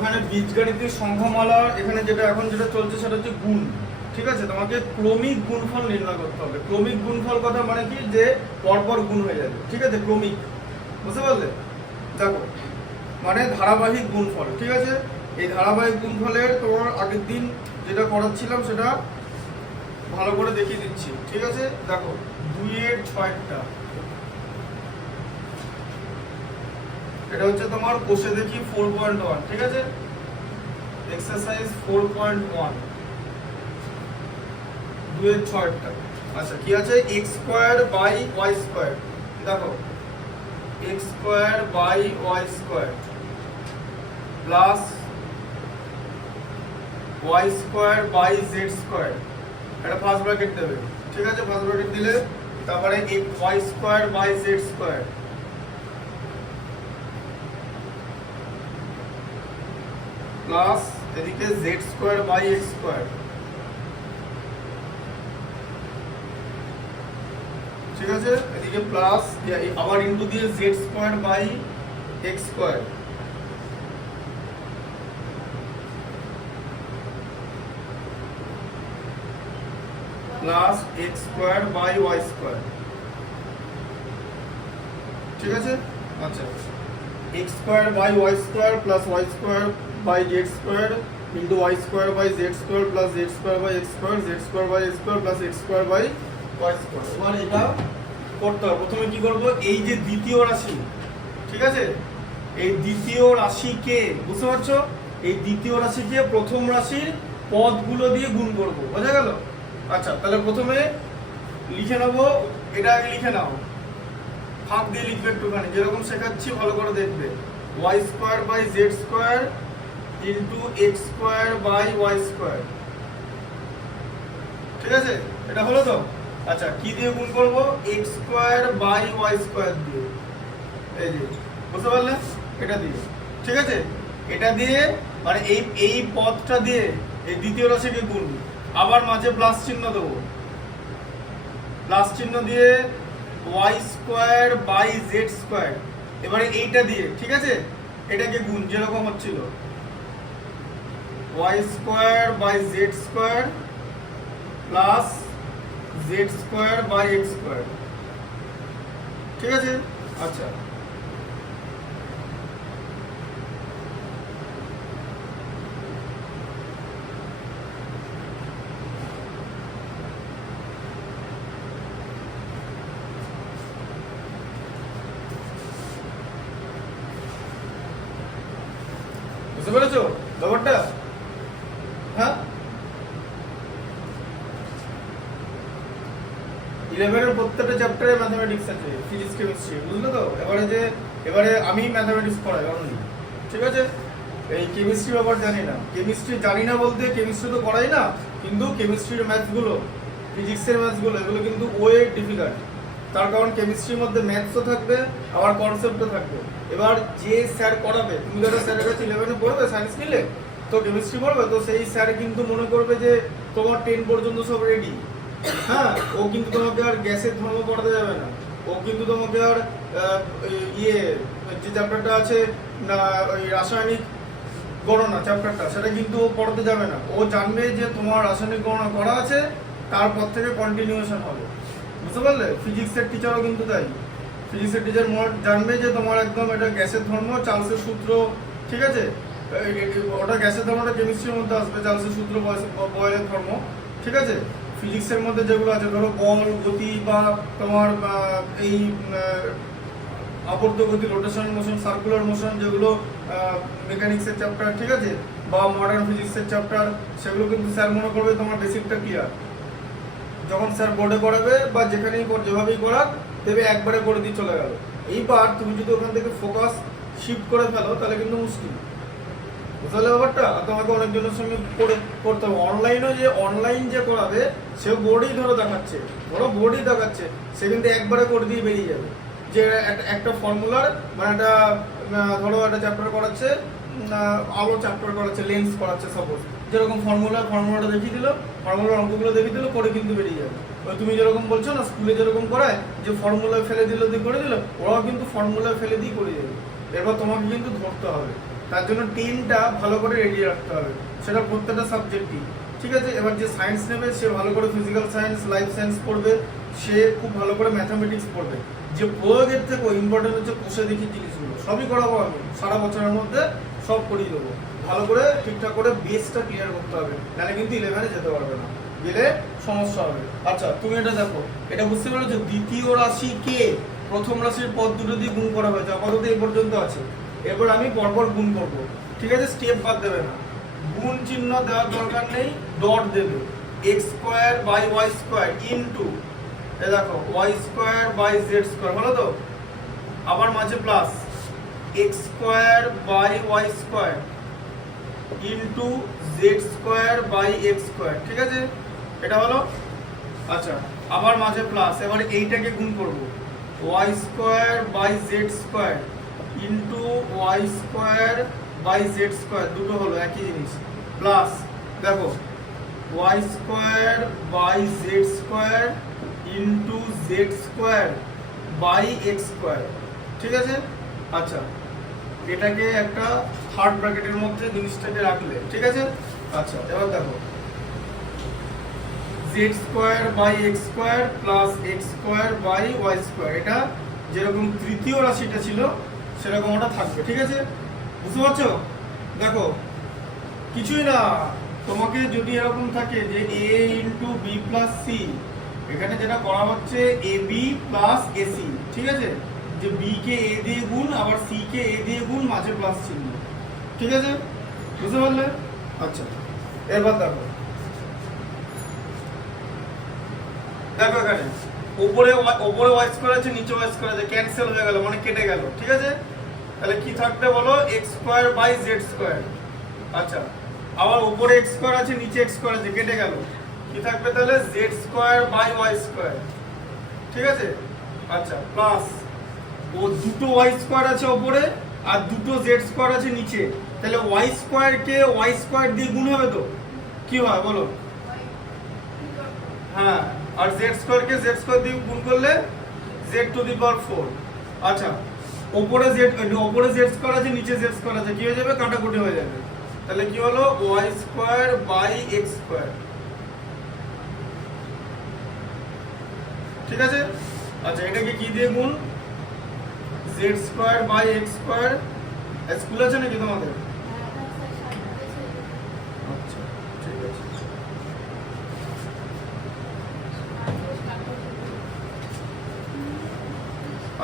এখানে বীজগাণিতিক সংখ্যামালা এখানে যেটা চলছে সেটা হচ্ছে গুণ। ঠিক আছে, তোমাকে ক্রমিক গুণফল নির্ণয় করতে হবে। ক্রমিক গুণফল কথা মানে কি, যে পরপর গুণ হয়ে যাবে। ঠিক আছে, ক্রমিক, বুঝতে পারলে? দেখো, মানে ধারাবাহিক গুণফল। ঠিক আছে, এই ধারাবাহিক গুণফলের তোমার আগের দিন যেটা করাচ্ছিলাম সেটা ভালো করে দেখিয়ে দিচ্ছি। ঠিক আছে, দেখো 2-এর 6টা, এটা হচ্ছে তোমার কোষে দেখি 4.1। ঠিক আছে, এক্সারসাইজ 4.1, 2-এর 6টা। আচ্ছা, কি আছে? x square by y square. দেখো, x square by y square plus y square by z square, এটা ফার্স্ট ব্র্যাকেট দেবে। ঠিক আছে, ফার্স্ট ব্র্যাকেট দিলে তারপরে y square by z square plus এদিকে z square by x square. ঠিক আছে, এদিকে প্লাস আবার ইনটু দিয়ে z square by x square plus x square by y square. ঠিক আছে, আচ্ছা, x square by y square plus y square by z square into y square by z square plus z square by x square, z square by x square plus x square by y square. এবার এটা করতে হবে। প্রথমে কি করব, এই যে দ্বিতীয় রাশি, ঠিক আছে, এই দ্বিতীয় রাশিকে, বুঝতে পারছো, এই দ্বিতীয় রাশিকে প্রথম রাশির পদগুলো দিয়ে গুণ করব। বোঝা গেল? আচ্ছা, তাহলে প্রথমে লিখে নেব, এটা আগে লিখে নাও, ফাঁক দিয়ে লিখবে একটুখানি, যেরকম শেখাচ্ছি ভালো করে দেখবে। y square by z square into x square by y square. ঠিক আছে, এটা হলো তো? আচ্ছা, কি দিয়ে গুণ করব? x square by y square দিয়ে, এই যে, বুঝতে পারলে? এটা দিয়ে। ঠিক আছে, এটা দিয়ে মানে এই পদটা দিয়ে এই দ্বিতীয় রাশিকে গুণ, আবার মাঝে প্লাস চিহ্ন দেবো, প্লাস চিহ্ন দিয়ে y square by z square. এবারে এইটা দিয়ে, ঠিক আছে, এটাকে গুণ, যেরকম হচ্ছিল y square by z square plus z square by x square. ঠিক আছে, আচ্ছা, বুঝতে পেরেছো ব্যাপারটা? হ্যাঁ, 11 এর প্রত্যেকটা চ্যাপ্টারে ম্যাথমেটিক্স আছে, ফিজিক্স কেমিস্ট্রি, বুঝলে তো? এবারে আমি ম্যাথমেটিক্স পড়াই অনলি। ঠিক আছে, এই কেমিস্ট্রি ব্যাপার জানি না। কেমিস্ট্রি জানি না বলতে কেমিস্ট্রি তো পড়াই না, কিন্তু কেমিস্ট্রির ম্যাথসগুলো, ফিজিক্সের ম্যাথসগুলো, এগুলো কিন্তু ওয়ে ডিফিকাল্ট। তার কারণ কেমিস্ট্রির মধ্যে ম্যাথসও থাকবে, আবার কনসেপ্টও থাকবে। এবার যে স্যার করাবে, তুমি ধরো স্যারের কাছে 11-এ পড়বে, সায়েন্স নিলে তো কেমিস্ট্রি পড়বে, তো সেই স্যার কিন্তু মনে করবে যে তোমার 10 পর্যন্ত সব রেডি। হ্যাঁ, ও কিন্তু তোমাকে আর গ্যাসের ধর্ম পড়াতে যাবে না। ও কিন্তু তোমাকে আর যে চ্যাপ্টারটা আছে না, ওই রাসায়নিক গণনা চ্যাপ্টারটা, সেটা কিন্তু ও পড়াতে যাবে না। ও জানবে যে তোমার রাসায়নিক গণনা করা আছে, তারপর থেকে কন্টিনিউশন হবে। বুঝতে পারলে? ফিজিক্সের টিচারও কিন্তু তাই। ফিজিক্সের টিচার জানবে যে তোমার একদম এটা গ্যাসের ধর্ম, চার্লসের সূত্র। ঠিক আছে, ওটা গ্যাসের ধর্মটা কেমিস্ট্রির মধ্যে আসবে, চার্লসের সূত্র, বয়েলের ধর্ম। ঠিক আছে, ফিজিক্সের মধ্যে যেগুলো আছে, ধরো বল, গতি, বা তোমার এই আবর্ত গতি, রোটেশন মোশন, সার্কুলার মোশন, যেগুলো মেকানিক্সের চ্যাপ্টার, ঠিক আছে, বা মডার্ন ফিজিক্সের চ্যাপ্টার, সেগুলো কিন্তু স্যার মনে করবে তোমার বেসিকটা ক্লিয়ার। যখন স্যার বোর্ডে করাবে বা যেখানেই যেভাবেই করাক দেবে, একবারে করে দিয়ে চলে গেল। এইবার তুমি যদি ওখান থেকে ফোকাস শিফট করে ফেলো, তাহলে কিন্তু মুশকিল। বুঝলে ব্যাপারটা? তোমাকে অনেকজনের সঙ্গে করতে হবে। অনলাইন যে করাবে, সে বোর্ডেই ধরো দেখাচ্ছে, সে কিন্তু একবারে করে দিয়ে বেরিয়ে যাবে। যে একটা ফর্মুলার, মানে একটা ধরো একটা চ্যাপ্টার করাচ্ছে, আলো চ্যাপ্টার করাচ্ছে, লেন্স করাচ্ছে, সাপোজ, যেরকম ফর্মুলাটা দেখিয়ে দিল, ফর্মুলার অঙ্কগুলো দেখিয়ে দিল, করে কিন্তু বেরিয়ে যাবে। তুমি যেরকম বলছো না স্কুলে যেরকম করায়, যে ফর্মুলা ফেলে দিল দিয়ে করে দিল, ওরাও কিন্তু ফর্মুলা ফেলে দিয়ে করে দেবে। এরপর তোমাকে কিন্তু ধরতে হবে। তার জন্য 10টা ভালো করে রেডি রাখতে হবে, সেটা প্রত্যেকটা সাবজেক্টই। ঠিক আছে, এবার যে সায়েন্স নেবে সে ভালো করে ফিজিক্যাল সায়েন্স, লাইফ সায়েন্স পড়বে, সে খুব ভালো করে ম্যাথামেটিক্স পড়বে। যে প্রয়োগের থেকেও ইম্পর্টেন্ট হচ্ছে কোষে দেখি জিনিসগুলো, সবই করাবো আমি সারা বছরের মধ্যে, সব করিয়ে দেবো। ভালো করে ঠিকঠাক করে বেসটা ক্লিয়ার করতে হবে, নাহলে কিন্তু 11-এ যেতে পারবে না, গেলে সমস্যা হবে। আচ্ছা তুমি এটা দেখো, এটা বুঝতে পেরেছো? দ্বিতীয় রাশিকে প্রথম রাশির পদ দুটো দিয়ে গুণ করা হয়েছে, আপাতত এই পর্যন্ত আছে। এরপর আমি পরপর গুণ করব, ঠিক আছে? স্টেপ বাদ দেবে না, গুণ চিহ্ন দেওয়ার দরকার নেই, ডট দেবে। X square by y square into, এ দেখো y square by z square, ভালো তো? আবার মাঝে plus x square by y square into z square by x square, ঠিক আছে? এটা হলো। আচ্ছা আবার মাঝে প্লাস, এবার এইটাকে গুণ করব, y square by z square into y square by z square, দুটো হলো একই জিনিস, প্লাস দেখো y square by z square into z square by x square, ঠিক আছে? আচ্ছা এটাকে একটা থার্ড ব্র্যাকেটের মধ্যে জিনিসটাকে রাখলে, ঠিক আছে? আচ্ছা এবার দেখো z square by x square plus x square by y square, এটা যেরকম তৃতীয় রাশিটা ছিল সেরকম ওটা থাকবে, ঠিক আছে? বুঝতে পারছো? দেখো কিছুই না, তোমাকে যদি এরকম থাকে যে এ ইন্টু বি প্লাস সি, এখানে যেটা করা হচ্ছে এ বি প্লাস এসি, ঠিক আছে? যে বি কে এ দিয়ে গুণ, আবার সি কে এ দিয়ে গুণ, মাঝে প্লাস চিহ্ন, ঠিক আছে? বুঝতে পারলে? আচ্ছা এবার দেখো, দেখো এখানে উপরে ওয়াই স্কোয়ার আছে, নিচে ওয়াই স্কোয়ার আছে, ক্যান্সেল হয়ে গেল, মানে কেটে গেল, ঠিক আছে? তাহলে কি থাকবে বলো? X square by z square. আচ্ছা আবার উপরে এক্স স্কোয়ার আছে, নিচে এক্স স্কোয়ার আছে, কেটে গেল, কি থাকবে তাহলে? Z square by y square, ঠিক আছে? আচ্ছা প্লাস ও দুটো ওয়াই স্কোয়ার আছে উপরে আর দুটো জেড স্কোয়ার আছে নিচে, তাহলে ওয়াই স্কোয়ার কে ওয়াই স্কোয়ার দিয়ে গুণ হবে তো কি হয় বলো? হ্যাঁ, আর জেড স্কোয়ার কে জেড স্কোয়ার দিয়ে গুণ করলে জেড টু দি পাওয়ার 4। আচ্ছা উপরে জেড স্কোয়ার আছে, নিচে জেড স্কোয়ার আছে, কি হয়ে যাবে? কাটাকুটি হয়ে যাবে, তাহলে কি হলো? Y square by x square, ঠিক আছে? আচ্ছা এটাকে কি দিয়ে গুণ? Z square by x square. School আছে নাকি তোমাদের? আচ্ছা ঠিক আছে।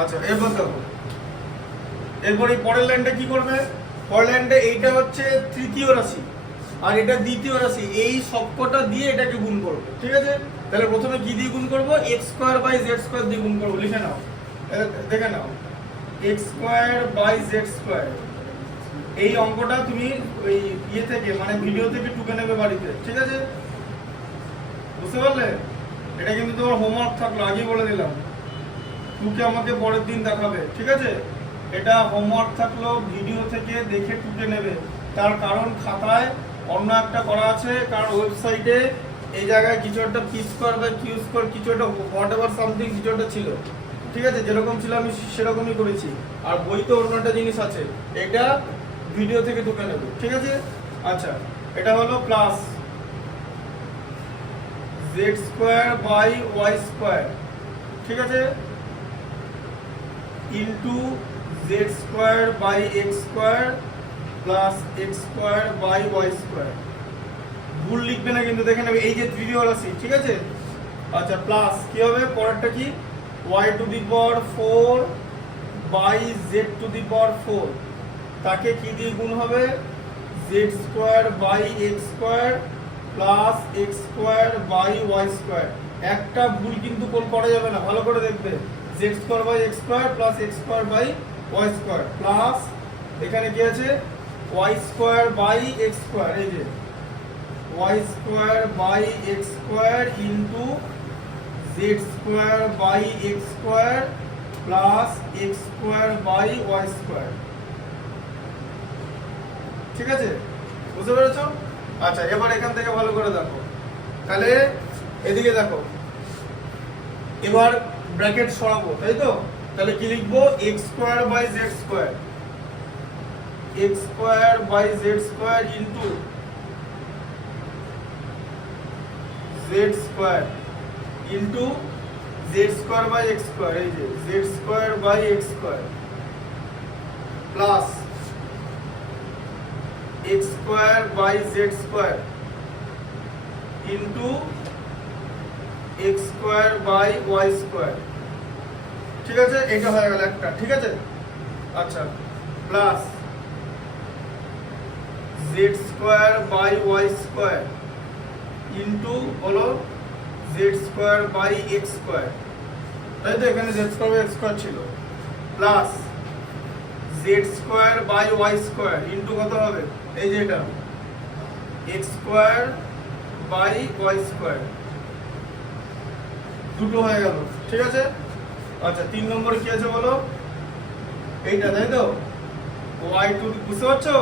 আচ্ছা এরপর দেখো, এরপর এই পরের লাইনটা কি করবে? পরের লাইনটা এইটা হচ্ছে তৃতীয় রাশি আর এটা দ্বিতীয় রাশি, এই সবকটা দিয়ে এটাকে গুণ করবো, ঠিক আছে? তাহলে প্রথমে কি দিয়ে গুণ করবো? X square by z square দিয়ে গুণ করবো, লিখে নাও, দেখে নাও, x square by z square. এই অঙ্কটা তুমি ওই ইয়ে থেকে মানে ভিডিও থেকে টুকে নেবে বাড়িতে, ঠিক আছে? বুঝতে পারলে? এটা কিন্তু তোমার হোমওয়ার্ক থাকলো, আগেই বলে দিলাম, টুকে আমাকে পরের দিন দেখাবে, ঠিক আছে? এটা হোমওয়ার্ক থাকলো, ভিডিও থেকে দেখে টুকে নেবে, তার কারণ খাতায় অন্য একটা করা আছে, কারণ ওয়েবসাইটে এই জায়গায় কিছু একটা পি স্কোয়ার বা কিউ স্কোয়ার কিছু একটা হোয়াট এভার সামথিং কিছু একটা ছিল, ঠিক আছে? যেরকম ছিল আমি সেরকমই করেছি, আর বইতে অন্য একটা জিনিস আছে, এটা ভিডিও থেকে টুকে নেবে, ঠিক আছে? আচ্ছা এটা হলো plus z square by y square, ঠিক আছে? Into z square by x square plus x square by y square. ভুল লিখবে না কিন্তু, দেখে নেবে এই যে তৃতীয় রাশি, ঠিক আছে? আচ্ছা প্লাস কি হবে? পরেরটা কি? Y to the power 4 by z to the power 4, তাকে কি দিয়ে গুণ হবে? Z square by x square plus x square by y square. একটা ভুল কিন্তু করা যাবে না, ভালো করে দেখবে, z square by x square plus x square by y square plus এখানে কি আছে? Y square by x square, এই যে y square by x square into z square by x square plus x square by y square, ঠিক আছে? বুঝতে পেরেছো? আচ্ছা এবার এখান থেকে ভালো করে দেখো, তাহলে এদিকে দেখো, এবার ব্র্যাকেট সরাবো, তাই তো? তাহলে কি লিখবো? X square by z square x square by z square into z square into z square by x square, এই যে z square by x square plus x square by z square into x square by y square. ঠিক আছে, এটা হয়ে গেল একটা। ঠিক আছে, আচ্ছা, plus z square by y square into হলো z square by x square, তাই তো? এখানে z square by x square ছিল, plus z square by y square into কত হবে, এই যে এটা x square by y square, দুটো হয়ে গেল। ঠিক আছে, আচ্ছা, 3 নম্বরে কি আছে বলো? এইটা, তাই তো? ওয়াই টু, বুঝতে পারছো?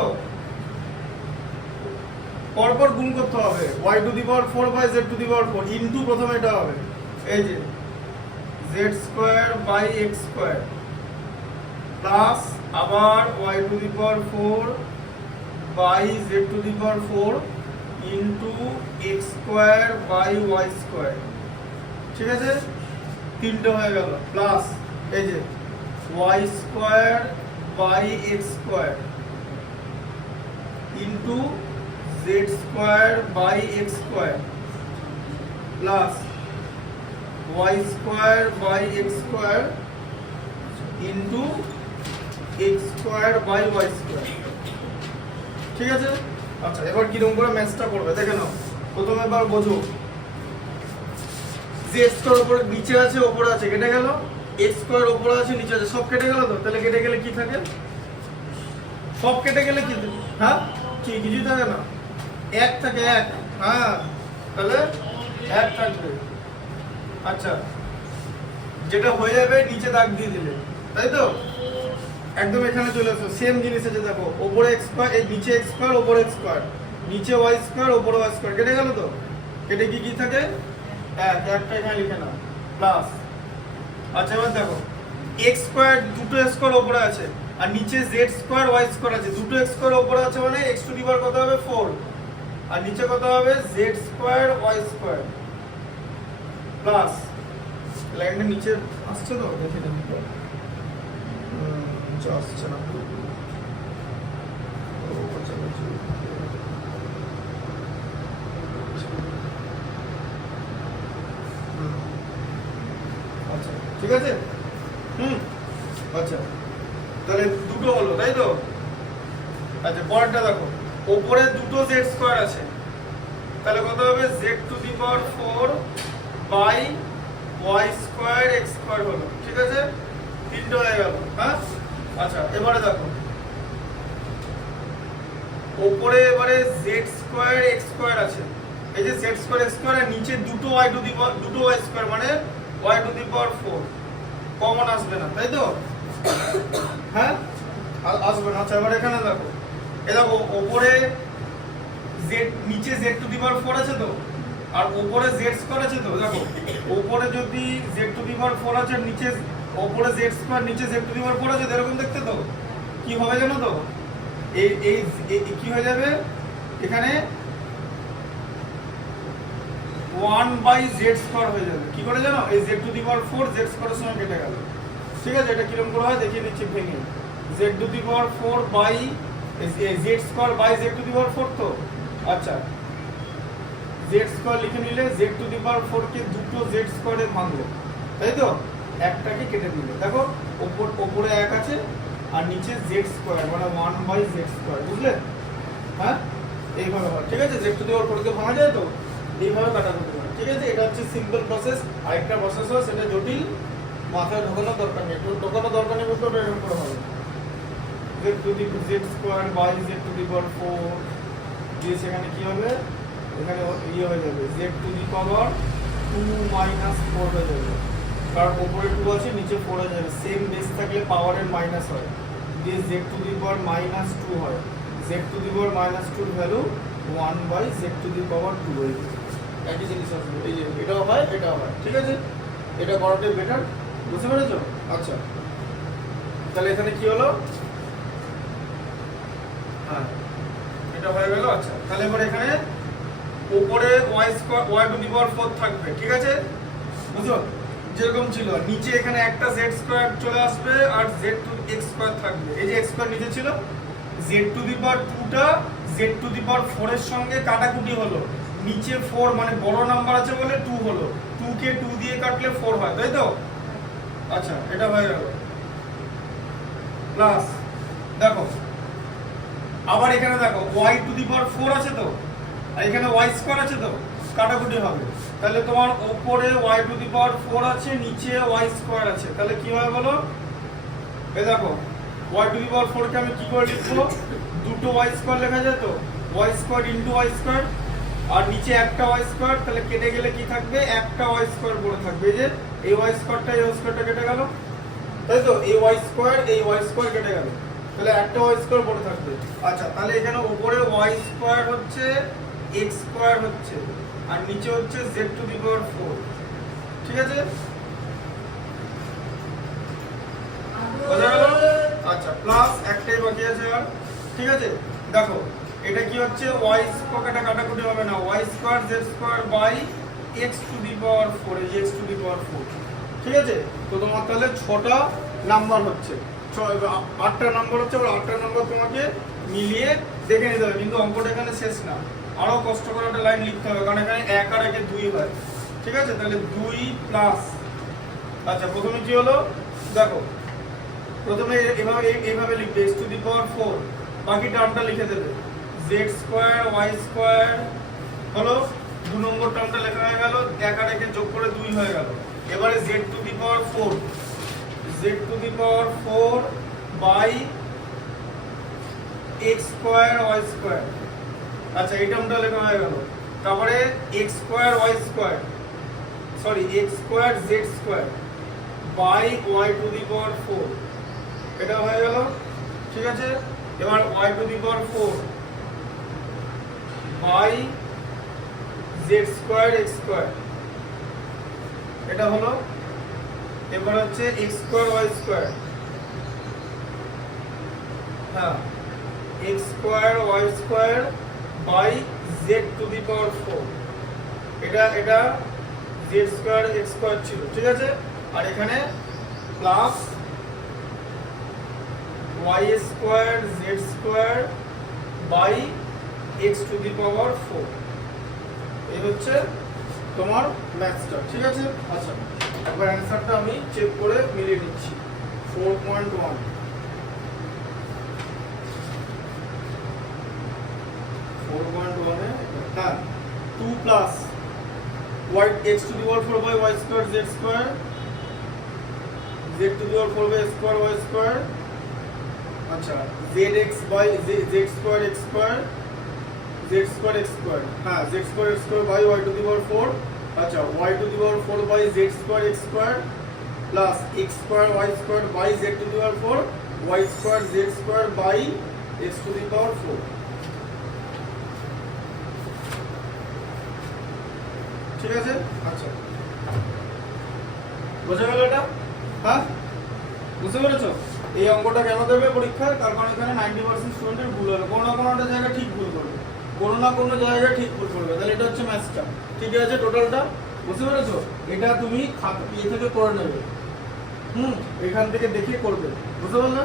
পরপর গুণ করতে হবে, y to the power 4 by z to the power 4 into প্রথমে এটা হবে এই যে z square by x square plus আবার y to the power 4 by z to the power 4 into x square by y square. ঠিক আছে, তিনটে হয়ে গেল, প্লাস এই যে y square by x square into z square by x square plus y square by x square into x square by y square. ঠিক আছে, আচ্ছা, এবার কিরকম করে ম্যাথটা করবে দেখে নাও। প্রথমে এবার বোঝো, z স্কয়ার উপরে নিচে আছে উপরে আছে, কেটে গেল, x স্কয়ার উপরে আছে নিচে আছে, সব কেটে গেল তো? তাহলে কেটে গেলে কি থাকে? সব কেটে গেলে কি, হ্যাঁ, কি কিছু থাকে না, এক থাকে, এক, হ্যাঁ, তাহলে এক থাকবে। আচ্ছা, যেটা হয়ে যাবে নিচে দাগ দিয়ে দিলে, তাই তো? একদম এখানে চলে আসো, সেম জিনিস আছে, দেখো উপরে x স্কয়ার, এই নিচে x স্কয়ার উপরে x স্কয়ার, নিচে y স্কয়ার উপরে y স্কয়ার, কেটে গেল তো? কেটে কি কি থাকে? এক, একটা এখানে লিখে নাও, প্লাস। আচ্ছা, এবার দেখো x স্কয়ার, দুটো x স্কয়ার উপরে আছে আর নিচে z স্কয়ার y স্কয়ার আছে, দুটো x স্কয়ার উপরে আছে মানে x টু দি পাওয়ার কত হবে 4 আর নিচে কত হবে z square y square plus, লাইনটা নিচে আসছে তো, দেখে নিন তো, নিচে আসছে না, আচ্ছা, ঠিক আছে, আচ্ছা, তাহলে দুটো হলো, তাই তো? আচ্ছা, পরেরটা দেখো, উপরে দুটো z স্কয়ার আছে, তাহলে কত হবে z to the power 4 by y square x square হলো। ঠিক আছে, তিনটে হয়ে গেল, হ্যাঁ। আচ্ছা, এবারে দেখো উপরে এবারে z স্কয়ার x স্কয়ার আছে, এই যে z স্কয়ার x স্কয়ার আর নিচে দুটো y টু দি পাওয়ার, দুটো y স্কয়ার মানে y to the power 4 common আসবে না, তাই তো? হ্যাঁ, আসবে না। আচ্ছা, এবার এখানে দেখো, এ দেখো উপরে z, নিচে z টু দি পাওয়ার 4 আছে তো, আর উপরে z স্কয়ার আছে তো। দেখো উপরে যদি z টু দি পাওয়ার 4 আছে, নিচে উপরে z স্কয়ার নিচে z টু দি পাওয়ার 4 আছে, এরকম দেখতে তো কি হবে জানো তো? এই এই কি হয়ে যাবে এখানে 1 বাই z স্কয়ার হয়ে যাবে। কি করে জানো? এই z to the power 4 z স্কয়ারের সঙ্গে কেটে গেল। ঠিক আছে, এটা কিরকম করে হয় দেখিয়ে দিচ্ছি ভেঙে। z to the power 4 by z square by z to the power 4 তো। আচ্ছা, z স্কয়ার লিখে নিলে z টু দি পাওয়ার 4 কে দুটো z স্কয়ারে ভাঙলে, তাই তো? একটাকে কেটে দিলে, দেখো উপরে এক আছে আর নিচে z স্কয়ার মানে 1 বাই z স্কয়ার, বুঝলে? হ্যাঁ, এইভাবে হয়। ঠিক আছে, z টু দি পাওয়ার 4 কে ভাঙা যায় তো, এইভাবে কাটা যেতে পারে। ঠিক আছে, এটা হচ্ছে সিম্পল প্রসেস। আরেকটা প্রসেস হয় সেটা জটিল, মাথায় ঢোকানোর দরকার নেই, ঢোকানোর দরকার নেই বলতে এরকম করে হবে z to the z square by z to the power 4 দিয়ে সেখানে কি হবে, এখানে ইয়ে হয়ে যাবে z to the power 2 minus 4 হয়ে যাবে, কারণ উপরে 2 আছে নিচে 4 হয়ে যাবে। সেম বেস থাকলে পাওয়ারের মাইনাস হয়, দিয়ে z to the power minus 2 হয়। z to the power minus 2 এর value 1 by z to the power 2 হয়ে যাবে। একই জিনিস আসবে, এই যে এটাও হয় এটাও হয়। ঠিক আছে, এটা করাটাই বেটার, বুঝতে পেরেছো? আচ্ছা, তাহলে এখানে কি হলো, হ্যাঁ এটা হয়ে গেল। আচ্ছা তাহলে এবার এখানে উপরে y square y to the power 4 থাকবে, ঠিক আছে? বুঝছো যেরকম ছিল, নিচে এখানে একটা z স্কয়ার চলে আসবে আর z টু x স্কয়ার থাকবে। এই যে x স্কয়ার নিচে ছিল, z টু দি পাওয়ার 2 টা z টু দি পাওয়ার 4 এর সঙ্গে কাটাকুটি হলো, নিচে 4 মানে বড় নাম্বার আছে বলে 2 হলো, 2 কে 2 দিয়ে কাটলে 4 হয়, তাই তো? আচ্ছা এটা হয়ে গেল। প্লাস দেখো আবার এখানে দেখো y টু দি পাওয়ার 4 আছে তো, আর এখানে y স্কয়ার আছে তো, কাটাকুটি হবে। তাহলে তোমার উপরে y টু দি পাওয়ার 4 আছে, নিচে y স্কয়ার আছে, তাহলে কি হবে বলো? এই দেখো y টু দি পাওয়ার 4 কে আমি কি করে লিখবো? দুটো y স্কয়ার লেখা যায় তো, y square into y square, আর নিচে একটা y স্কয়ার, তাহলে কেটে গেলে কি থাকবে? একটা y স্কয়ার পড়ে থাকবে। এই যে এই y স্কয়ারটা এই y স্কয়ারটা কেটে গেল, তাই তো? এই y স্কয়ার এই y স্কয়ার কেটে গেল, তাহলে একটা y স্কয়ার পড়ে থাকবে। আচ্ছা তাহলে এখানে উপরে y স্কয়ার হচ্ছে x স্কয়ার হচ্ছে, আর নিচে হচ্ছে z টু দি পাওয়ার 4, ঠিক আছে? বোঝা গেল? আচ্ছা প্লাস একটাই বাকি আছে আর, ঠিক আছে? দেখো এটা কি হচ্ছে? y স্কয়ারটা কাটাকুটি হবে না, y square z square by x to the power 4, এই x টু দি পাওয়ার 4, ঠিক আছে? তো তোমার তাহলে 6টা নাম্বার হচ্ছে, 8টা নাম্বার হচ্ছে, আর 8টা নাম্বার তোমাকে মিলিয়ে দেখে নিতে হবে। কিন্তু অঙ্কটা এখানে শেষ না, আরো কষ্ট করে একটা লাইন লিখতে হবে, কারণ এখানে 1 আর 1 2 হয়, ঠিক আছে? তাহলে 2 প্লাস, আচ্ছা প্রথমে কি হলো দেখো, প্রথমে এইভাবে লিখবে x টু দি পাওয়ার 4, বাকি টার্মটা লিখে দেবে z স্কয়ার y স্কয়ার হলো, 2 নম্বর টার্মটা লেখা হয়ে গেল, 1 আর 1 যোগ করে 2 হয়ে গেল। এবারে z to the power 4, z to the power 4 by x square y square, আচ্ছা এই টার্মটা লেখা হয়ে গেল। তারপরে x square y square, sorry x square z square by y to the power 4, এটা হয়ে গেল, ঠিক আছে? এবার y to the power 4 by z square x square, এটা হলো। এবার হচ্ছে x স্কয়ার y স্কয়ার, হ্যাঁ x square y square by z to the power 4, এটা z স্কয়ার x স্কয়ার ছিল, ঠিক আছে? আর এখানে plus y square z square by x to the power 4, এই হচ্ছে তোমার ম্যাথসটা, ঠিক আছে? আচ্ছা একবার অ্যানসারটা আমি চেক করে মিলিয়ে নিচ্ছি। 4.1 4.1 হ্যাঁ 2 plus y x to the power 4 by y square z square, z to the power 4 by square y square, আচ্ছা zx by z square x square, z square x square, হ্যাঁ z square x square by y to the power 4, আচ্ছা y to the power 4 by z square x square plus x square y square by z to the power 4, y square z square by x to the power 4, ঠিক আছে? আচ্ছা বুঝে গেল এটা? হ্যাঁ বুঝতে পেরেছো? এই অঙ্কটা কেন দেবে পরীক্ষায়? তার কারণ এখানে 90% স্টুডেন্টের ভুল হবে, কোনো না কোনো একটা জায়গায় ঠিক ভুল করবে, কোনো না কোনো জায়গায় ঠিক ভুল করবে। তাহলে এটা হচ্ছে ম্যাথসটা, ঠিক আছে? টোটালটা বুঝতে পেরেছো? এটা তুমি ইয়ে থেকে করে নেবে, এখান থেকে দেখে করবে, বুঝতে পারলে?